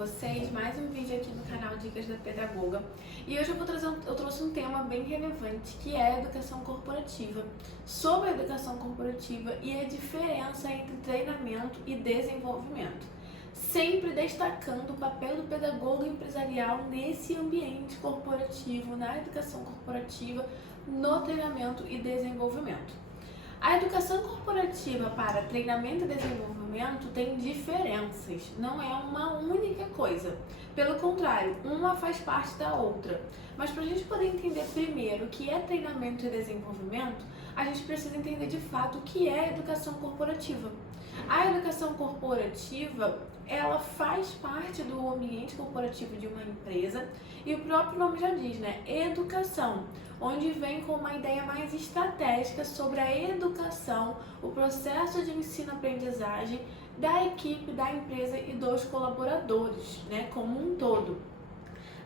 vocês, mais um vídeo aqui no canal Dicas da Pedagoga. E hoje eu trouxe um tema bem relevante, que é a educação corporativa. Sobre a educação corporativa e a diferença entre treinamento e desenvolvimento. Sempre destacando o papel do pedagogo empresarial nesse ambiente corporativo, na educação corporativa, no treinamento e desenvolvimento. A educação corporativa para treinamento e desenvolvimento tem diferenças, não é uma única coisa. Pelo contrário, uma faz parte da outra. Mas para a gente poder entender primeiro o que é treinamento e desenvolvimento, a gente precisa entender de fato o que é educação corporativa. A educação corporativa, ela faz parte do ambiente corporativo de uma empresa e o próprio nome já diz, né? Educação, onde vem com uma ideia mais estratégica sobre a educação, o processo de ensino-aprendizagem da equipe, da empresa e dos colaboradores, né? Como um todo.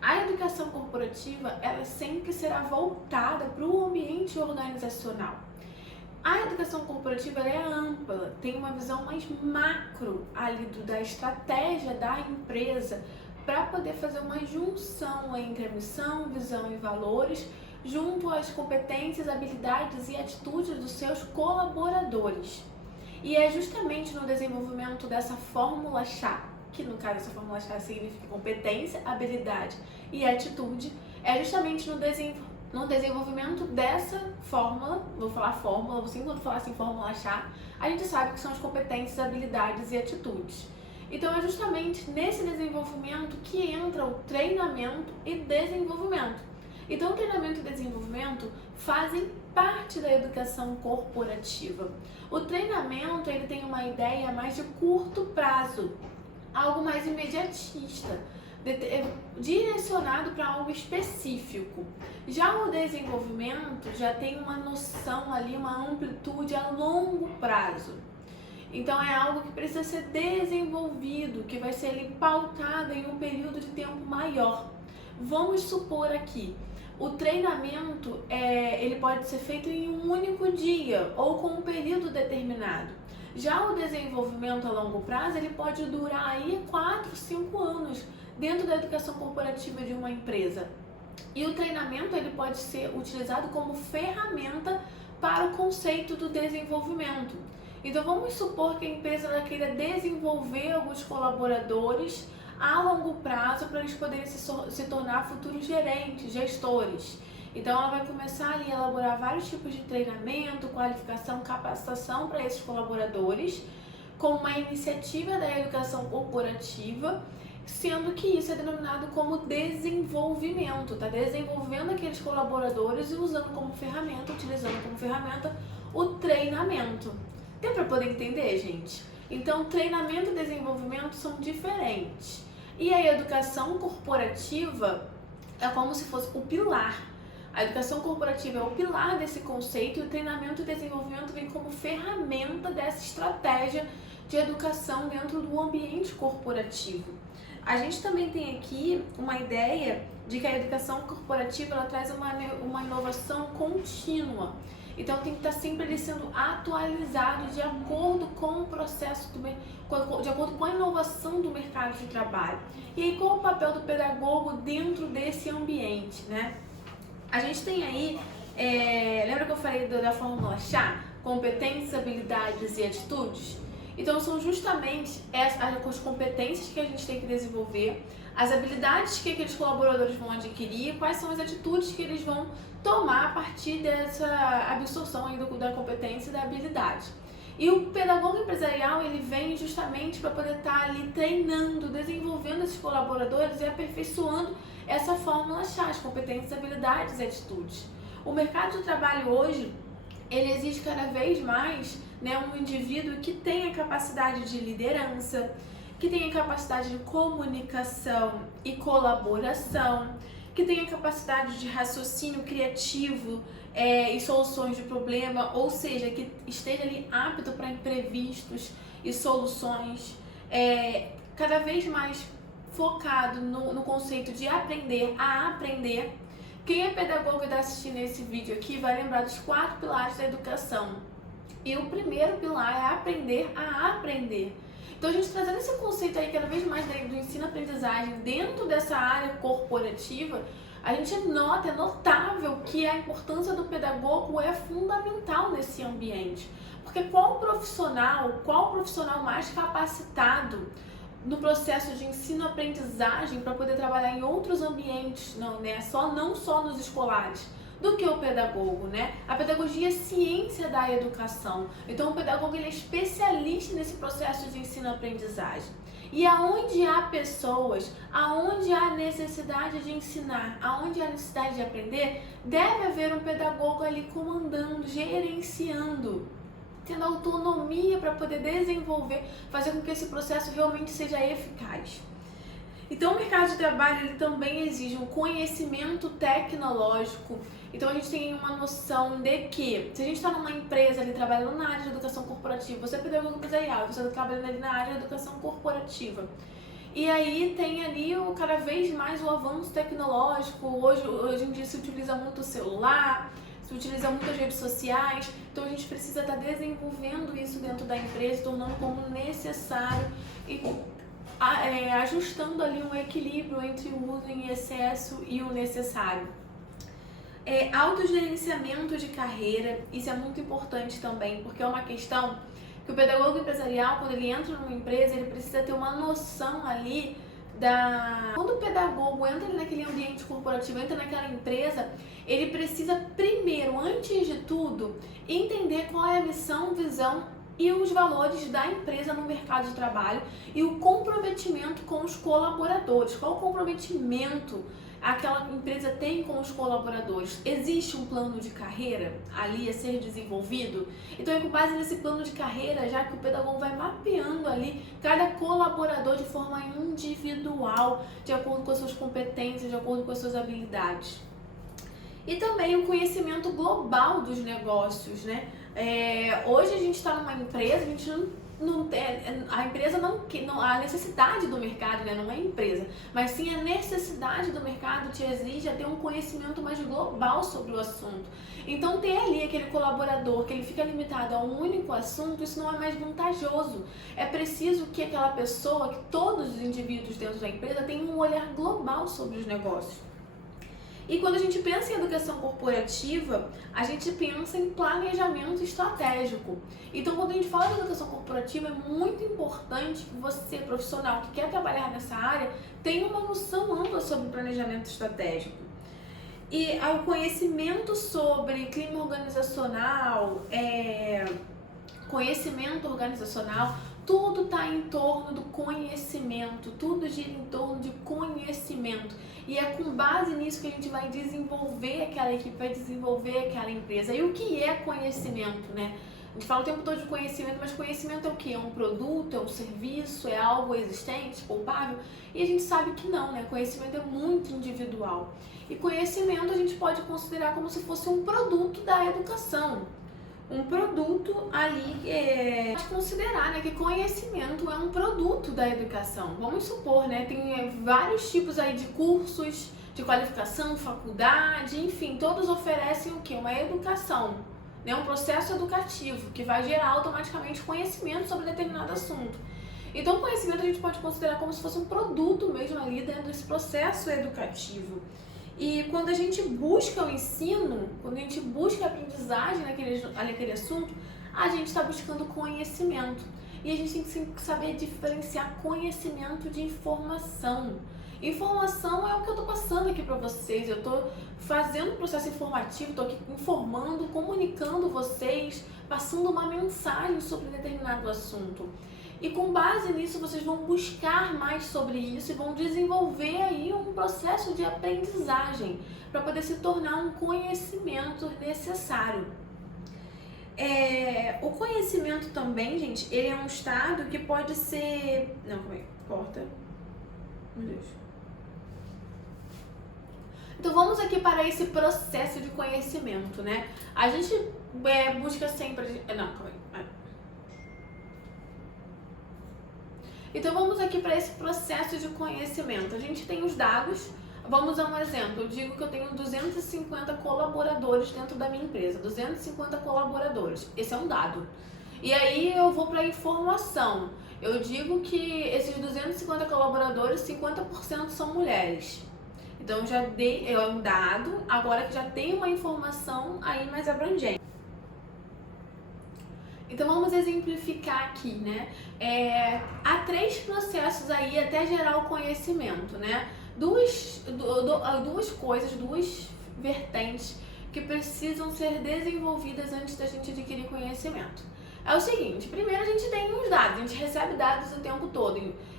A educação corporativa, ela sempre será voltada para o ambiente organizacional. A educação corporativa é ampla, tem uma visão mais macro ali da estratégia da empresa para poder fazer uma junção entre a missão, visão e valores junto às competências, habilidades e atitudes dos seus colaboradores. E é justamente no desenvolvimento dessa fórmula-chá, que no caso essa fórmula-chá significa competência, habilidade e atitude, é justamente no desenvolvimento dessa fórmula, vou falar fórmula, você quando falar assim fórmula-chá, a gente sabe que são as competências, habilidades e atitudes. Então é justamente nesse desenvolvimento que entra o treinamento e desenvolvimento. Então o treinamento e desenvolvimento fazem parte da educação corporativa. O treinamento ele tem uma ideia mais de curto prazo, algo mais imediatista, direcionado para algo específico. Já o desenvolvimento já tem uma noção ali, uma amplitude a longo prazo. Então é algo que precisa ser desenvolvido, que vai ser ali pautado em um período de tempo maior. Vamos supor aqui, o treinamento ele pode ser feito em um único dia ou com um período determinado. Já o desenvolvimento a longo prazo ele pode durar aí 4, 5 anos dentro da educação corporativa de uma empresa. E o treinamento ele pode ser utilizado como ferramenta para o conceito do desenvolvimento. Então vamos supor que a empresa ela queira desenvolver alguns colaboradores a longo prazo para eles poderem se tornar futuros gerentes, gestores. Então ela vai começar ali a elaborar vários tipos de treinamento, qualificação, capacitação para esses colaboradores, com uma iniciativa da educação corporativa, sendo que isso é denominado como desenvolvimento, tá? Desenvolvendo aqueles colaboradores e usando como ferramenta, utilizando como ferramenta o treinamento. Deu para poder entender, gente? Então, treinamento e desenvolvimento são diferentes. E a educação corporativa é como se fosse o pilar. A educação corporativa é o pilar desse conceito e o treinamento e desenvolvimento vem como ferramenta dessa estratégia de educação dentro do ambiente corporativo. A gente também tem aqui uma ideia de que a educação corporativa ela traz uma inovação contínua. Então tem que estar sempre ali sendo atualizado de acordo com o processo, de acordo com a inovação do mercado de trabalho. E aí qual o papel do pedagogo dentro desse ambiente, né? A gente tem aí, lembra que eu falei da fórmula-chá? Competências, habilidades e atitudes? Então são justamente as competências que a gente tem que desenvolver, as habilidades que aqueles colaboradores vão adquirir, quais são as atitudes que eles vão tomar a partir dessa absorção aí da competência e da habilidade. E o pedagogo empresarial ele vem justamente para poder estar ali treinando, desenvolvendo esses colaboradores e aperfeiçoando essa fórmula-chá, as competências, habilidades e atitudes. O mercado de trabalho hoje ele exige cada vez mais, né, um indivíduo que tenha capacidade de liderança, que tenha capacidade de comunicação e colaboração, que tenha capacidade de raciocínio criativo e soluções de problema, ou seja, que esteja ali apto para imprevistos e soluções, cada vez mais focado no conceito de aprender a aprender. Quem é pedagogo e está assistindo esse vídeo aqui vai lembrar dos 4 pilares da educação. E o primeiro pilar é aprender a aprender. Então a gente trazendo esse conceito aí cada vez mais do ensino-aprendizagem dentro dessa área corporativa, a gente nota, é notável que a importância do pedagogo é fundamental nesse ambiente. Porque qual profissional mais capacitado no processo de ensino-aprendizagem para poder trabalhar em outros ambientes, não só nos escolares, do que o pedagogo, né? A pedagogia é ciência da educação. Então o pedagogo ele é especialista nesse processo de ensino-aprendizagem. E aonde há pessoas, aonde há necessidade de ensinar, aonde há necessidade de aprender, deve haver um pedagogo ali comandando, gerenciando, tendo autonomia para poder desenvolver, fazer com que esse processo realmente seja eficaz. Então o mercado de trabalho ele também exige um conhecimento tecnológico. Então a gente tem uma noção de que se a gente está numa empresa ali trabalhando na área de educação corporativa, você é pedagogo empresarial, você está trabalhando ali na área de educação corporativa. E aí tem ali cada vez mais o avanço tecnológico. Hoje em dia se utiliza muito o celular, se utiliza muito as redes sociais, então a gente precisa estar desenvolvendo isso dentro da empresa, tornando como necessário e ajustando ali um equilíbrio entre o uso em excesso e o necessário. Autogerenciamento de carreira, isso é muito importante também, porque é uma questão que o pedagogo empresarial, quando ele entra numa empresa, ele precisa ter uma noção ali Quando o pedagogo entra naquele ambiente corporativo, entra naquela empresa, ele precisa primeiro, antes de tudo, entender qual é a missão, visão e os valores da empresa no mercado de trabalho e o comprometimento com os colaboradores. Qual o comprometimento aquela empresa tem com os colaboradores? Existe um plano de carreira ali a ser desenvolvido? Então é com base nesse plano de carreira, já que o pedagogo vai mapeando ali cada colaborador de forma individual, de acordo com as suas competências, de acordo com as suas habilidades. E também o conhecimento global dos negócios, né? Hoje a gente está numa empresa, a gente não tem, a empresa não a necessidade do mercado, né? Não é a empresa, mas sim a necessidade do mercado te exige a ter um conhecimento mais global sobre o assunto. Então ter ali aquele colaborador que ele fica limitado a um único assunto, isso não é mais vantajoso. É preciso que aquela pessoa, que todos os indivíduos dentro da empresa tenham um olhar global sobre os negócios. E quando a gente pensa em educação corporativa, a gente pensa em planejamento estratégico. Então, quando a gente fala de educação corporativa, é muito importante que você, profissional que quer trabalhar nessa área, tenha uma noção ampla sobre planejamento estratégico. E o conhecimento sobre clima organizacional, tudo está em torno do conhecimento, tudo gira em torno de conhecimento. E é com base nisso que a gente vai desenvolver aquela equipe, vai desenvolver aquela empresa. E o que é conhecimento, né? A gente fala o tempo todo de conhecimento, mas conhecimento é o quê? É um produto, é um serviço, é algo existente, palpável? E a gente sabe que não, né? Conhecimento é muito individual. E conhecimento a gente pode considerar como se fosse um produto da educação. Um produto ali, pode considerar, né, que conhecimento é um produto da educação. Vamos supor, né, tem vários tipos aí de cursos, de qualificação, faculdade, enfim, todos oferecem o quê? Uma educação, né, um processo educativo que vai gerar automaticamente conhecimento sobre determinado assunto. Então, conhecimento a gente pode considerar como se fosse um produto mesmo ali dentro desse processo educativo. E quando a gente busca o ensino, quando a gente busca a aprendizagem naquele assunto, a gente está buscando conhecimento. E a gente tem que saber diferenciar conhecimento de informação. Informação é o que eu estou passando aqui para vocês. Eu estou fazendo um processo informativo, estou aqui informando, comunicando vocês, passando uma mensagem sobre determinado assunto. E com base nisso, vocês vão buscar mais sobre isso e vão desenvolver aí um processo de aprendizagem para poder se tornar um conhecimento necessário. O conhecimento também, gente, ele é um estado que pode ser... Não, calma aí, corta. Meu Deus. Então vamos aqui para esse processo de conhecimento, né? A gente busca sempre... Não, calma aí. Então vamos aqui para esse processo de conhecimento. A gente tem os dados, vamos a um exemplo. Eu digo que eu tenho 250 colaboradores dentro da minha empresa, 250 colaboradores. Esse é um dado. E aí eu vou para a informação. Eu digo que esses 250 colaboradores, 50% são mulheres. Então já dei, é um dado, agora que já tem uma informação aí mais abrangente. Então vamos exemplificar aqui, né? Há 3 processos aí até gerar o conhecimento, né? Duas coisas, duas vertentes que precisam ser desenvolvidas antes da gente adquirir conhecimento. É o seguinte, primeiro a gente tem os dados, a gente recebe dados o tempo todo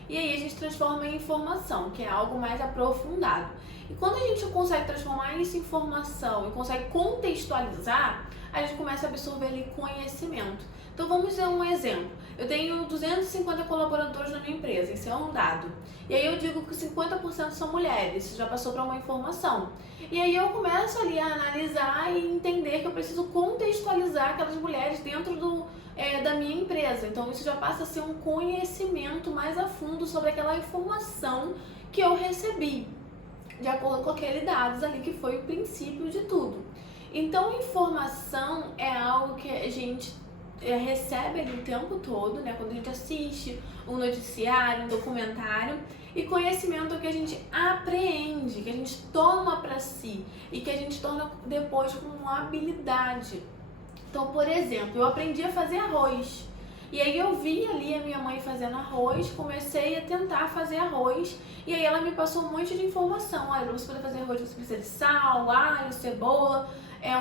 e aí a gente transforma em informação, que é algo mais aprofundado. E quando a gente consegue transformar isso em informação e consegue contextualizar, a gente começa a absorver ali conhecimento. Então vamos dar um exemplo. Eu tenho 250 colaboradores na minha empresa, isso é um dado. E aí eu digo que 50% são mulheres, isso já passou para uma informação. E aí eu começo ali a analisar e entender que eu preciso contextualizar aquelas mulheres dentro da minha empresa. Então isso já passa a ser um conhecimento mais a fundo sobre aquela informação que eu recebi, de acordo com aqueles dados ali que foi o princípio de tudo. Então informação é algo que a gente recebe ali o tempo todo, né? Quando a gente assiste um noticiário, um documentário, e conhecimento é o que a gente apreende, que a gente toma para si e que a gente torna depois com uma habilidade. Então, por exemplo, eu aprendi a fazer arroz. E aí eu vi ali a minha mãe fazendo arroz, comecei a tentar fazer arroz, e aí ela me passou um monte de informação. Olha, pra você poder fazer arroz você precisa de sal, alho, cebola,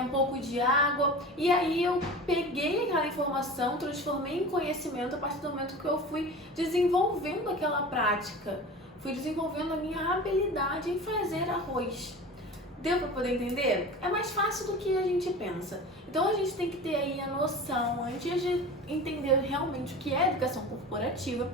um pouco de água. E aí eu peguei aquela informação, transformei em conhecimento a partir do momento que eu fui desenvolvendo aquela prática. Fui desenvolvendo a minha habilidade em fazer arroz. Deu para poder entender? É mais fácil do que a gente pensa. Então a gente tem que ter aí a noção, antes de entender realmente o que é educação corporativa,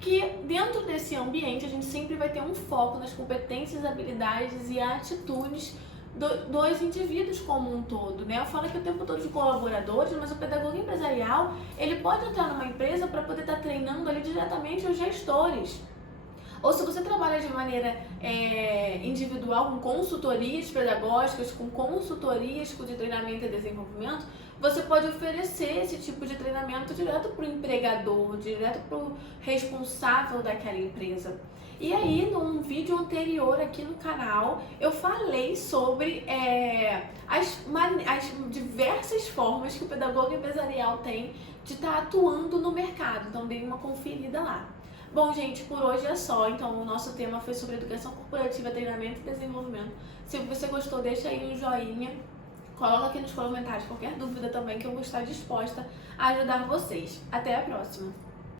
que dentro desse ambiente a gente sempre vai ter um foco nas competências, habilidades e atitudes dos indivíduos como um todo, né? Eu falo aqui o tempo todo de colaboradores, mas o pedagogo empresarial, ele pode entrar numa empresa para poder estar treinando ali diretamente os gestores. Ou se você trabalha de maneira individual, com consultorias pedagógicas, com consultorias de treinamento e desenvolvimento, você pode oferecer esse tipo de treinamento direto para o empregador, direto para o responsável daquela empresa. E aí, num vídeo anterior aqui no canal, eu falei sobre as diversas formas que o pedagogo empresarial tem de estar atuando no mercado. Então, dei uma conferida lá. Bom, gente, por hoje é só. Então, o nosso tema foi sobre educação corporativa, treinamento e desenvolvimento. Se você gostou, deixa aí um joinha. Coloca aqui nos comentários qualquer dúvida também, que eu vou estar disposta a ajudar vocês. Até a próxima!